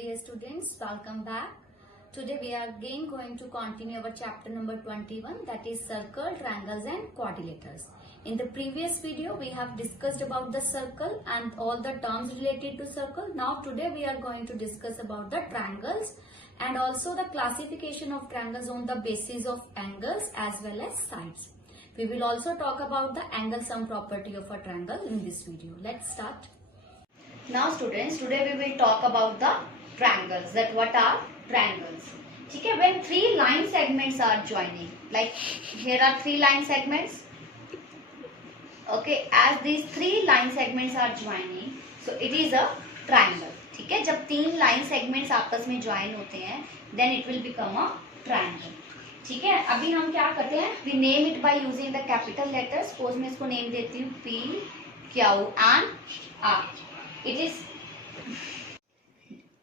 dear students, welcome back. Today we are again going to continue our chapter number 21, that is circle, triangles and quadrilaters. In the previous video we have discussed about the circle and all the terms related to circle. Now today we are going to discuss about the triangles and also the classification of triangles on the basis of angles as well as sides. We will also talk about the angle sum property of a triangle in this video. Let's start. Now students, today we will talk about the triangles. That what are triangles? Okay, when three line segments are joining, like here are three line segments. Okay, as these three line segments are joining, so it is a triangle. ठीक है, जब तीन line segments आपस में join होते हैं, then it will become a triangle. ठीक है, अभी हम क्या करते हैं? We name it by using the capital letters. Suppose मैं इसको name देती हूँ P, Q and R. It is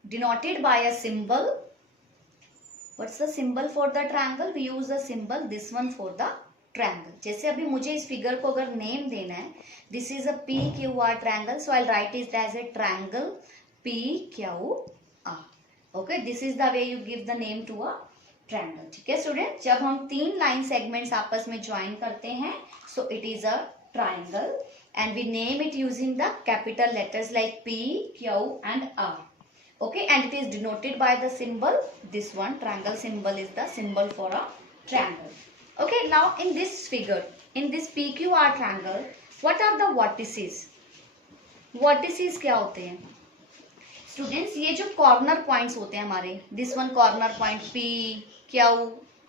denoted by a symbol. What's the symbol for the triangle? We use the symbol this one for the triangle. जैसे अभी मुझे इस figure को अगर नेम देना है, this is a PQR triangle, so I'll write it as a triangle PQR. Okay, this is the way you give the name to a triangle. ठीक है स्टूडेंट, जब हम तीन लाइन सेगमेंट्स आपस में ज्वाइन करते हैं, so it is a triangle and we name it using the capital letters like P, Q and R. Okay, and it is denoted by the symbol this one. Triangle symbol is the symbol for a triangle. Okay, now in this figure, in this PQR triangle, what are the vertices? Vertices क्या होते हैं students? ये जो corner points होते हैं हमारे, this one corner point P, Q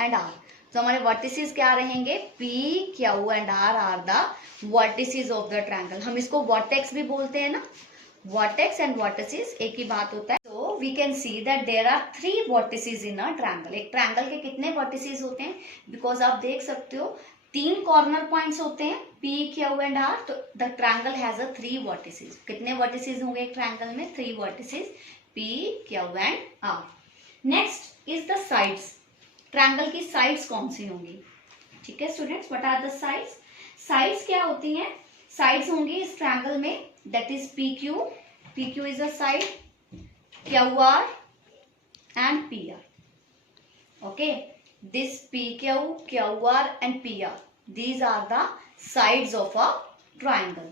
and R. तो हमारे वर्टिसेस क्या रहेंगे? P, Q and R are the vertices of the triangle. हम इसको वर्टेक्स भी बोलते हैं ना. वर्टेक्स एंड वर्टिसेस एक ही बात होता है. तो we can see that there are three vertices in a triangle. एक ट्रायंगल के कितने वर्टिसेस होते हैं? बिकॉज आप देख सकते हो तीन कॉर्नर पॉइंट्स होते हैं P, Q एंड R. तो the triangle has a three vertices. कितने वर्टिसेस होंगे एक ट्रायंगल में? Three vertices P, Q and R. Next is the sides. Triangle की साइड्स कौन सी होंगी? ठीक है students, what are the sides? Sides क्या होती हैं? साइड्स होंगी इस ट्रायंगल में, that is PQ. PQ is a side, QR and PR. Okay, this PQ, QR and PR, these are the sides of a triangle.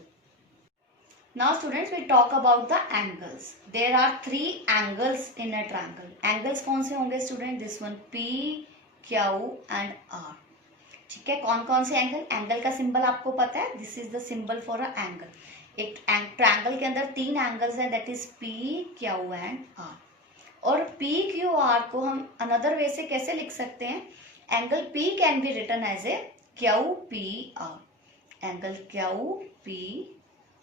Now students, we talk about the angles. There are three angles in a triangle. Angles कौन से होंगे student? This one P, Q and R. ठीक है, कौन कौन से angle? Angle का symbol आपको पता है, this is the symbol for a angle. एक ट्रायंगल के अंदर तीन एंगल्स हैं, that is P, Q and R. और P, Q, R को हम अनदर वे से कैसे लिख सकते हैं? Angle P can be written as a Q, P, R. Angle Q, P,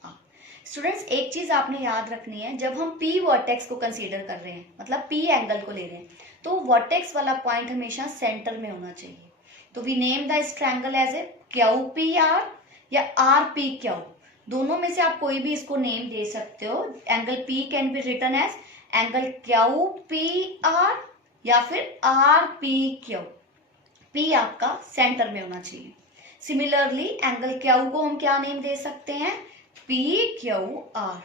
R. Students, एक चीज आपने याद रखनी है, जब हम P वर्टेक्स को कंसीडर कर रहे हैं, मतलब P एंगल को ले रहे हैं, तो वर्टेक्स वाला पॉइंट हमेशा सेंटर में होना चाहिए. तो we name the triangle as a QPR या RPQ. दोनों में से आप कोई भी इसको नेम दे सकते हो. Angle P can be written as angle QPR या फिर RPQ. P आपका सेंटर में होना चाहिए. सिमिलरली एंगल Q को हम क्या नेम दे सकते हैं? PQR.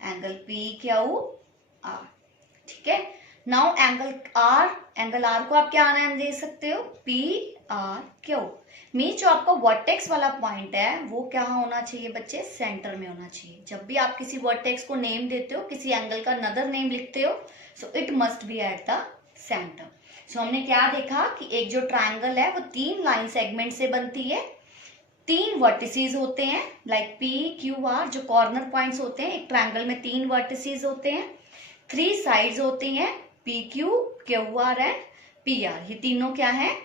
Angle PQR. ठीक है. नाउ एंगल R को आप क्या नाम दे सकते हो? PRQ. मीन जो आपका वर्टेक्स वाला पॉइंट है वो क्या होना चाहिए बच्चे? सेंटर में होना चाहिए. जब भी आप किसी वर्टेक्स को नेम देते हो, किसी एंगल का अनदर नेम लिखते हो, so it must be at the centre. So हमने क्या देखा कि एक जो ट्रायंगल है वो तीन लाइन सेगमेंट से बनती है. तीन वर्टिसेस होते हैं लाइक P, Q, R, जो कॉर्नर पॉइंट्स होते हैं. एक ट्रायंगल में तीन वर्टिसेस होते हैं. थ्री साइड्स होती हैं PQ, QR एंड PR. ये तीनों क्या हैं?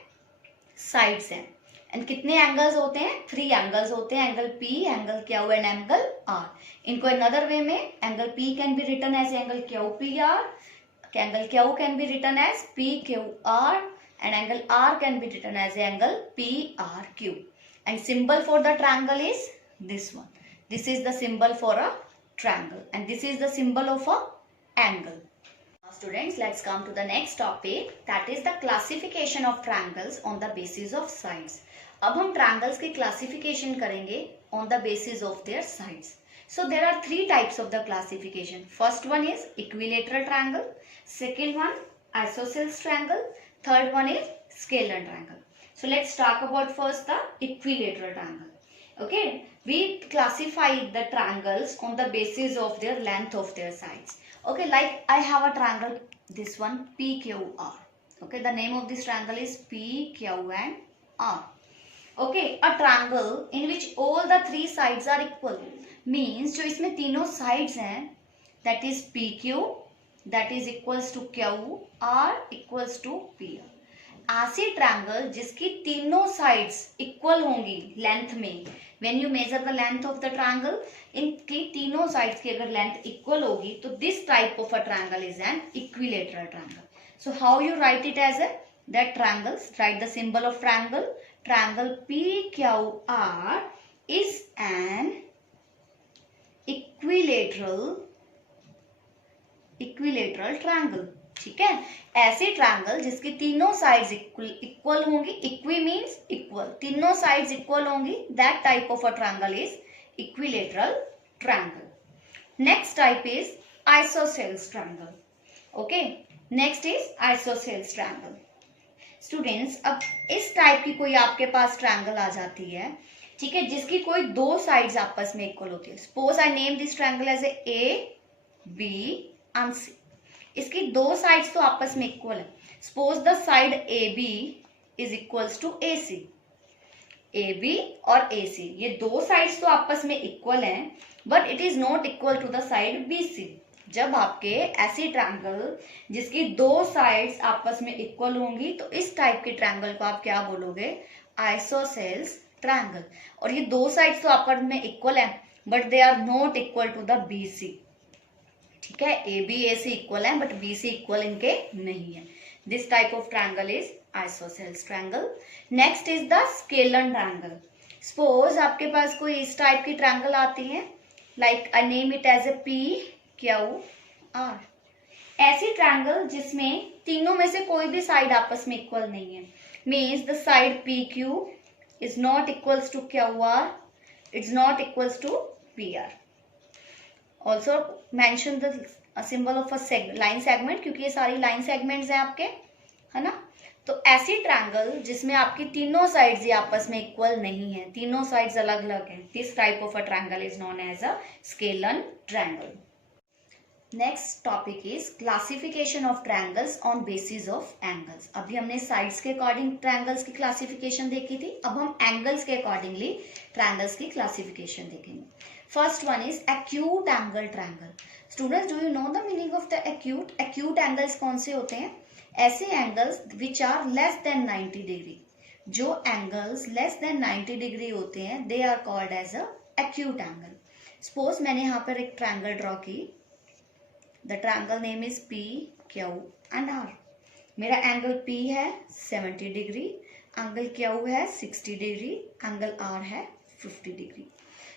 साइड्स हैं. एंड कितने एंगल्स होते हैं? थ्री एंगल्स होते हैं, angle P, angle Q and angle R. इनको अनदर वे में angle P can be written as angle QPR, angle Q can be written as PQR and angle R can be written as angle PRQ. And symbol for the triangle is this one. This is the symbol for a triangle and this is the symbol of a angle. Students, let's come to the next topic, that is the classification of triangles on the basis of sides. अब हम triangles की classification करेंगे on the basis of their sides. So there are three types of the classification. First one is equilateral triangle, second one isosceles triangle, third one is scalar triangle. So let's talk about first the equilateral triangle. Okay, we classify the triangles on the basis of their length of their sides. Okay, like I have a triangle, this one PQR. Okay, the name of this triangle is PQ and R. Okay, a triangle in which all the three sides are equal means जो इसमें तीनों sides हैं, that is PQ, that is equals to QR equals to PR. ऐसी triangle जिसकी तीनों sides equal होंगी length में, when you measure the length of the triangle, इनकी तीनों साइड्स की अगर लेंथ इक्वल होगी तो this type of a triangle is an equilateral triangle. So how you write it as that triangles, write the symbol of triangle. Triangle PQR is an equilateral triangle. ठीक है, ऐसे triangle जिसकी तीनों sides equal होंगी, equi means equal, तीनों sides equal होंगी, that type of a triangle is equilateral triangle. Next type is isosceles triangle. Okay, next is isosceles triangle. Students, अब इस टाइप की कोई आपके पास ट्रायंगल आ जाती है, ठीक है, जिसकी कोई दो साइड्स आपस में इक्वल होती है. Suppose I name this triangle as A B and C. इसकी दो साइड्स तो आपस में इक्वल है. Suppose the side A B is equals to A C. A B और ए सी ये दो साइड्स तो आपस में इक्वल हैं, but it is not equal to the side B C. जब आपके ऐसी ट्रायंगल जिसकी दो साइड्स आपस में इक्वल होंगी तो इस टाइप के ट्रायंगल को आप क्या बोलोगे? Isosceles triangle. और ये दो साइड्स तो आपस में इक्वल है, but they are not equal to the B C. ठीक है, A B A C equal है बट बी सी इक्वल इनके नहीं है. This type of triangle is isosceles triangle. Next is the scalar triangle. Suppose आपके पास कोई इस टाइप की ट्रायंगल आती है, like I name it as a P Q are. ऐसी ट्रायंगल जिसमें तीनों में से कोई भी साइड आपस में इक्वल नहीं है, means the side P Q is not equals to Q R, it's not equals to P R. Also mention the symbol of a line segment, क्योंकि ये सारी लाइन सेगमेंट्स हैं आपके, है ना. तो ऐसी ट्रायंगल जिसमें आपकी तीनों साइड्स आपस में इक्वल नहीं है, तीनों साइड्स अलग अलग हैं, this type of a triangle is known as a scalar triangle. Next topic is classification of triangles on basis of angles. अभी हमने साइड्स के अकॉर्डिंग ट्रायंगल्स की क्लासिफिकेशन देखी थी, अब हम एंगल्स के अकॉर्डिंगली ट्रायंगल्स की क्लासिफिकेशन देखेंगे. First one is acute angle triangle. Students, do you know the meaning of the acute? Acute angles कौन से होते हैं? ऐसे angles which are less than 90 degree. जो एंगल्स लेस देन 90 डिग्री होते हैं they are called as a acute angle. Suppose मैंने यहाँ पर एक ट्रायंगल ड्रॉ की, the triangle name is P Q and R. मेरा एंगल P है 70 डिग्री, एंगल Q है 60 डिग्री, एंगल R है 50 डिग्री.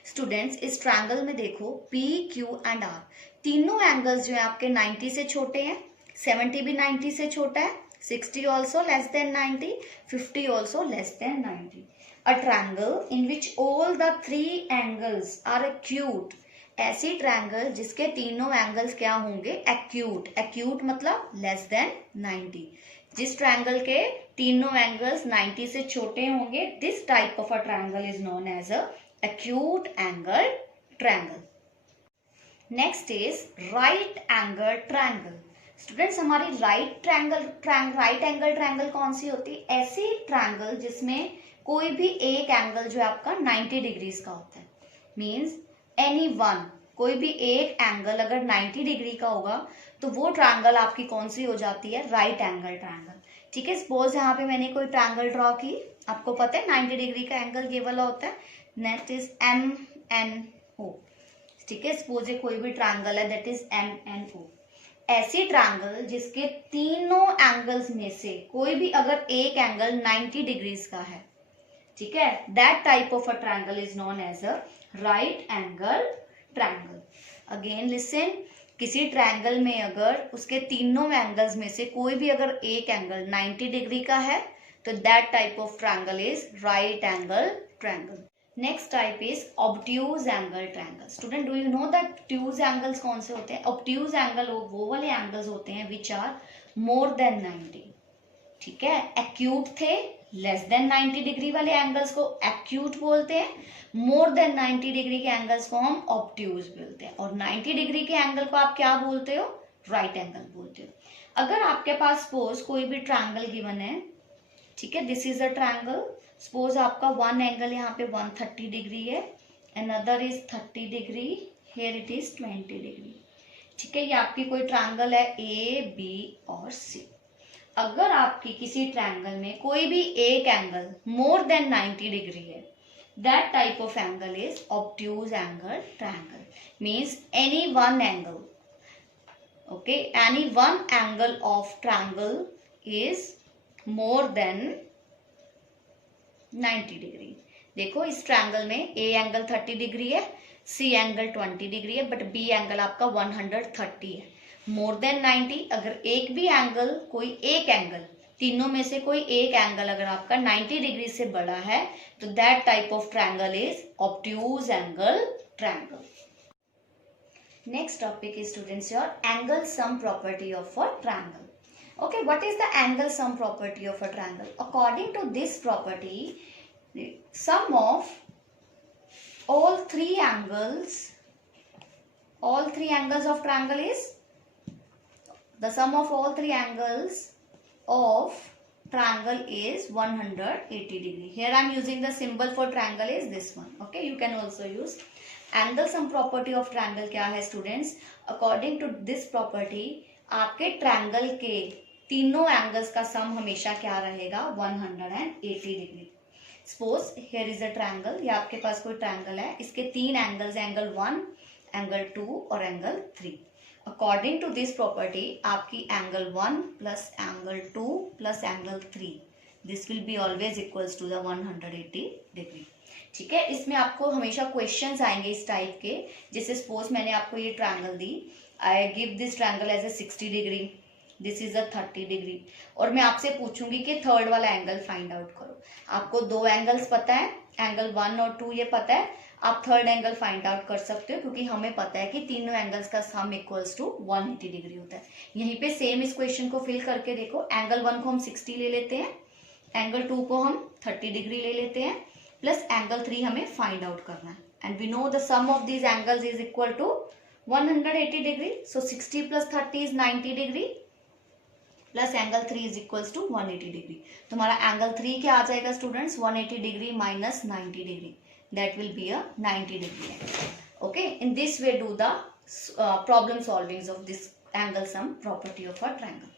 स्टूडेंट्स, इस ट्रायंगल में देखो P, Q एंड R तीनों एंगल्स जो है आपके 90 से छोटे हैं. 70 भी 90 से छोटा है, 60 also less than 90, 50 also less than 90. A triangle in which all the three angles are acute. ऐसी ट्रायंगल जिसके तीनों एंगल्स क्या होंगे? एक्यूट. एक्यूट मतलब लेस देन 90. जिस ट्रायंगल के तीनों एंगल्स 90 से छोटे होंगे, this type of a triangle is known as a acute angle triangle. Next is right angle triangle. Students, हमारी right angle triangle कौन सी होती है? ऐसी ट्रायंगल जिसमें कोई भी एक एंगल जो है आपका 90 डिग्रीज का होता है. मीन्स एनी वन, कोई भी एक एंगल अगर 90 डिग्री का होगा तो वो ट्रायंगल आपकी कौन सी हो जाती है? Right angle triangle. ठीक है, सपोज यहाँ पे मैंने कोई ट्रायंगल ड्रॉ की, आपको पता है 90 डिग्री का एंगल ये वाला होता है, नेट इज MNO. ठीक है, सपोज ये कोई भी ट्रायंगल है दैट इज MNO. ऐसी ट्रायंगल जिसके तीनों एंगल्स में से कोई भी अगर एक एंगल 90 डिग्रीज का है, ठीक है, that type of a triangle is known as a right angle triangle. Again listen, किसी ट्रायंगल में अगर उसके तीनों एंगल्स में से कोई भी अगर एक एंगल 90 डिग्री का है तो that type of triangle is right angle triangle. Next type is obtuse angle triangle. Student, do you know that ट्यूज एंगल्स कौन से होते हैं? ऑब्ट्यूज एंगल वो वाले एंगल्स होते हैं विच आर मोर देन 90। ठीक है, एक्यूट थे, लेस देन 90 डिग्री वाले एंगल्स को एक्यूट बोलते हैं, मोर देन 90 डिग्री के एंगल्स को हम ऑब्ट्यूज बोलते हैं, और 90 डिग्री के एंगल को आप क्या बोलते हो? राइट एंगल बोलते हो। अगर आपके पास सपोज कोई भी ट्रायंगल गिवन है, ठीक है, this is a triangle, suppose आपका वन एंगल यहाँ पे 130 डिग्री है, another is 30 degree, here it is 20 degree. ठीक है, ये आपकी कोई ट्रायंगल है ए, बी और सी। अगर आपकी किसी ट्रायंगल में कोई भी एक एंगल मोर देन 90 डिग्री है, that type of angle is obtuse angle triangle. Means any one angle, okay, any one angle of triangle is more than 90 degree. देखो इस ट्रायंगल में ए एंगल 30 डिग्री है, C angle 20 degree है, but B angle आपका 130 है। More than 90, अगर एक भी एंगल, कोई एक एंगल, तीनों में से कोई एक एंगल अगर आपका 90 डिग्री से बड़ा है, तो that type of triangle is obtuse angle triangle. Next topic is students your angle sum property of a triangle. Okay, what is the angle sum property of a triangle? According to this property, the sum of all three angles of triangle is, the sum of all three angles of triangle is 180 degree. Here I am using the symbol for triangle is this one. Okay, you can also use angle sum property of triangle. क्या है students? According to this property, आपके triangle के तीनों angles का सम हमेशा क्या रहेगा? 180 degree. Suppose here is a triangle, ये आपके पास कोई ट्रायंगल है, इसके तीन एंगल्स, एंगल 1, एंगल 2 और angle 3। According to this property आपकी angle 1 plus angle 2 plus angle 3, this will be always equals to the 180 degree. ठीक है, इसमें आपको हमेशा क्वेश्चंस आएंगे इस टाइप के, जैसे सपोज मैंने आपको ये ट्रायंगल दी, I give this triangle as a 60 degree, this is a 30 degree, और मैं आपसे पूछूंगी कि थर्ड वाला एंगल फाइंड आउट करो। आपको दो एंगल्स पता है, एंगल 1 और 2 ये पता है, आप थर्ड एंगल फाइंड आउट कर सकते हो, क्योंकि हमें पता है कि तीनों एंगल्स का सम इक्वल्स टू 180 डिग्री होता है। यहीं पे सेम इस क्वेश्चन को फिल करके देखो, एंगल 1 को हम 60 ले लेते हैं, एंगल 2 को हम 30 डिग्री ले लेते हैं, प्लस एंगल 3 हमें फाइंड आउट करना है, and we know the sum of these angles is equal to 180 degree. So 60 plus 30 is 90 degree, plus angle 3 is equals to 180 degree. तो हमारा एंगल 3 क्या आ जाएगा students? 180 degree minus 90 degree, that will be a 90 degree angle. Okay, in this way do the problem solvings of this angle sum property of a triangle.